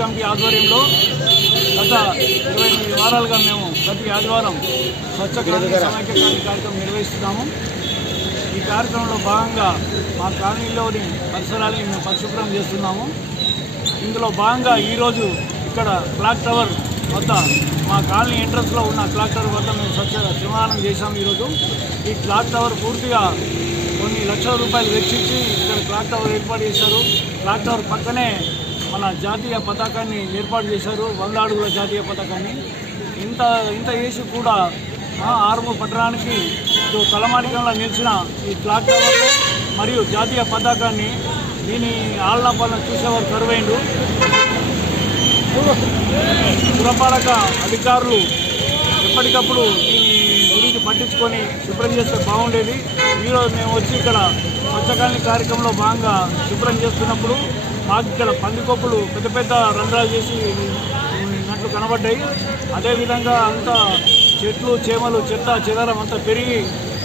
Committee ఆధ్వర్యంలో గత ఇరవై ఎనిమిది వారాలుగా మేము ప్రతి ఆదివారం స్వచ్ఛ కాలనీ సమైక్య కార్యక్రమం నిర్వహిస్తున్నాము. ఈ కార్యక్రమంలో భాగంగా మా కాలనీలోని పరిసరాలని మేము పరిశుభ్రం చేస్తున్నాము. ఇందులో భాగంగా ఈరోజు ఇక్కడ క్లాక్ టవర్ వద్ద మా కాలనీ ఎంట్రన్స్లో ఉన్న క్లాక్ టవర్ వద్ద మేము స్వచ్ఛ శ్రమదానం చేశాము ఈరోజు. ఈ క్లాక్ టవర్ పూర్తిగా కొన్ని లక్షల రూపాయలు వెచ్చించి ఇక్కడ క్లాక్ టవర్ ఏర్పాటు చేశారు. క్లాక్ టవర్ పక్కనే మన జాతీయ పతాకాన్ని ఏర్పాటు చేశారు. వంద అడుగుల జాతీయ పతాకాన్ని. ఇంత ఇంత వేసి కూడా ఆరుము పట్టణానికి తలమానికంలో నిలిచిన ఈ క్లాక్ టవర్ మరియు జాతీయ పతాకాన్ని దీని ఆలన పాలన చూసేవారు కరువైండు. పురపాలక అధికారులు ఎప్పటికప్పుడు దీని గురించి పట్టించుకొని శుభ్రం చేస్తే బాగుండేది. ఈరోజు మేము వచ్చి ఇక్కడ స్వచ్ఛకాలనీ కార్యక్రమంలో భాగంగా శుభ్రం చేస్తున్నప్పుడు మాకు ఇక్కడ పందికొప్పులు పెద్ద పెద్ద రంధ్రాలు చేసి ఉన్నట్లు కనబడ్డాయి. అదేవిధంగా అంతా చెట్లు చేమలు చెత్త చెదరం అంతా పెరిగి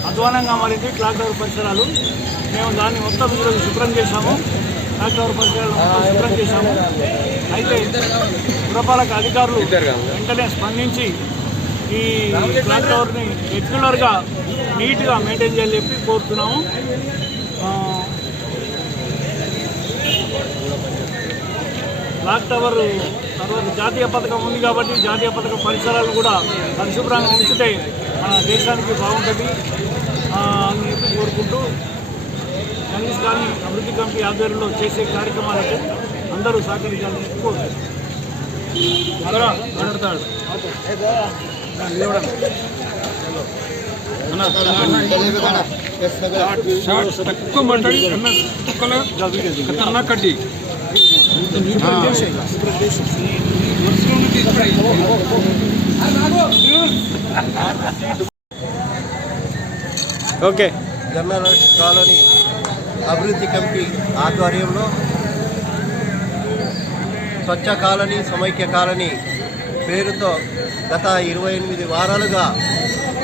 అధ్వానంగా మారింది క్లాక్ టవర్ పరిసరాలు. మేము దాన్ని మొత్తం ఈరోజు శుభ్రం చేశాము. క్లాక్ టవర్ పరిసరాలు శుభ్రం చేశాము. అయితే పురపాలక అధికారులు వెంటనే స్పందించి ఈ క్లాక్ టవర్ని రెగ్యులర్గా నీట్గా మెయింటైన్ చేయాలని చెప్పి కోరుతున్నాము. క్లాక్ టవర్ తర్వాత జాతీయ పథకం ఉంది కాబట్టి జాతీయ పథకం పరిసరాలు కూడా పరిశుభ్రంగా ఉంచితే మన దేశానికి బాగుంటుంది. అని చెప్పి కోరుకుంటూ గణేష్ కాలనీ అభివృద్ధి కమిటీ ఆధ్వర్యంలో చేసే కార్యక్రమాలకు అందరూ సహకరించాలని షార్ట్ తక్కువ ఖతర్నాక్ కడ్డి ఓకే. జర్నలిస్ట్ కాలనీ అభివృద్ధి కమిటీ ఆధ్వర్యంలో స్వచ్ఛ కాలనీ సమైక్య కాలనీ పేరుతో గత ఇరవై ఎనిమిది వారాలుగా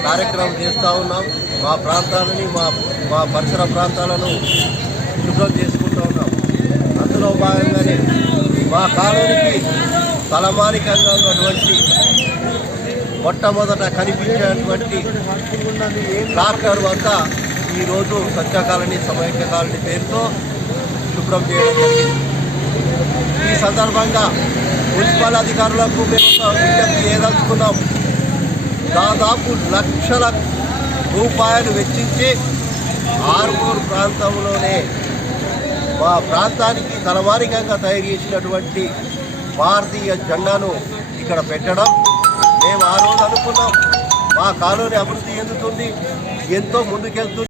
కార్యక్రమం చేస్తూ ఉన్నాం. మా ప్రాంతాలని మా మా పరిసర ప్రాంతాలను శుభ్రం చేసుకుంటూ భాగంగానే మా కాలనీకి తలమానికంగా ఉన్నటువంటి మొట్టమొదట కనిపించినటువంటి ట్రాక్టర్ వద్ద ఈరోజు సత్యకాలని సమైక్య కాలనీ పేరుతో శుభ్రం చేయడం జరిగింది. ఈ సందర్భంగా మున్సిపల్ అధికారులకు మేము విజ్ఞప్తి ఏదలుచుకున్నాం దాదాపు లక్షల రూపాయలు వెచ్చించి ఆరుమూరు ప్రాంతంలోనే మా ప్రాంతానికి తలవారికంగా తయారు చేసినటువంటి భారతీయ జెండాను ఇక్కడ పెట్టడం మేము ఆ రోజు అనుకున్నాం. మా కాలనీ అభివృద్ధి చెందుతుంది. ఎంతో ముందుకెళ్తుంది.